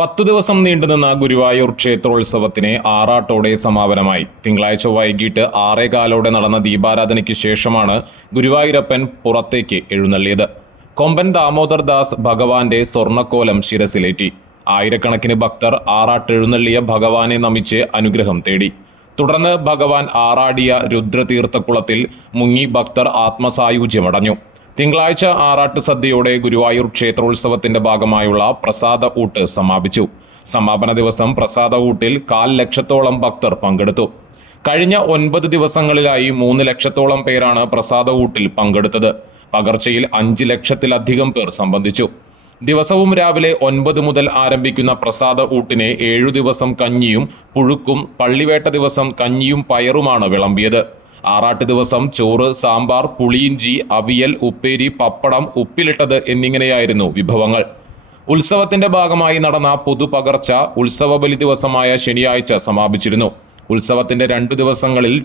10 ദിവസം നീണ്ടുനിന്ന ഗുരുവായൂർ ക്ഷേത്രോത്സവത്തിന് ആറാട്ടോടെ സമാപനമായി. തിങ്കളാഴ്ച വൈകിട്ട് 6:15 നടന്ന ദീപാരാധനയ്ക്ക് ശേഷമാണ് ഗുരുവായൂരപ്പൻ പുറത്തേക്ക് എഴുന്നള്ളിയത്. കൊമ്പൻ ദാമോദർ ദാസ് ഭഗവാന്റെ സ്വർണ്ണക്കോലം ശിരസിലേറ്റി. ആയിരക്കണക്കിന് ഭക്തർ ആറാട്ടെഴുന്നള്ളിയ ഭഗവാനെ നമിച്ച് അനുഗ്രഹം തേടി. തുടർന്ന് ഭഗവാൻ ആറാടിയ രുദ്രതീർത്ഥക്കുളത്തിൽ മുങ്ങി ഭക്തർ ആത്മസായുജ്യമടഞ്ഞു. തിങ്കളാഴ്ച ആറാട്ട് സദ്യയോടെ ഗുരുവായൂർ ക്ഷേത്രോത്സവത്തിന്റെ ഭാഗമായുള്ള പ്രസാദ ഊട്ട് സമാപിച്ചു. സമാപന ദിവസം പ്രസാദ ഊട്ടിൽ 1/4 ലക്ഷത്തോളം ഭക്തർ പങ്കെടുത്തു. കഴിഞ്ഞ 9 ദിവസങ്ങളിലായി 3 ലക്ഷത്തോളം പേരാണ് പ്രസാദ ഊട്ടിൽ പങ്കെടുത്തത്. പകർച്ചയിൽ 5 ലക്ഷത്തിലധികം പേർ സംബന്ധിച്ചു. ദിവസവും രാവിലെ 9 മുതൽ ആരംഭിക്കുന്ന പ്രസാദ ഊട്ടിനെ 7 ദിവസം കഞ്ഞിയും പുഴുക്കും, പള്ളിവേട്ട ദിവസം കഞ്ഞിയും പയറുമാണ് വിളമ്പിയത്. ആറാട്ട് ദിവസം ചോറ്, സാമ്പാർ, പുളിയിഞ്ചി, അവിയൽ, ഉപ്പേരി, പപ്പടം, ഉപ്പിലിട്ടത് എന്നിങ്ങനെയായിരുന്നു വിഭവങ്ങൾ. ഉത്സവത്തിന്റെ ഭാഗമായി നടന്ന പൊതുപകർച്ച ഉത്സവബലി ദിവസമായ ശനിയാഴ്ച സമാപിച്ചിരുന്നു. ഉത്സവത്തിന്റെ 2 ദിവസങ്ങളിൽ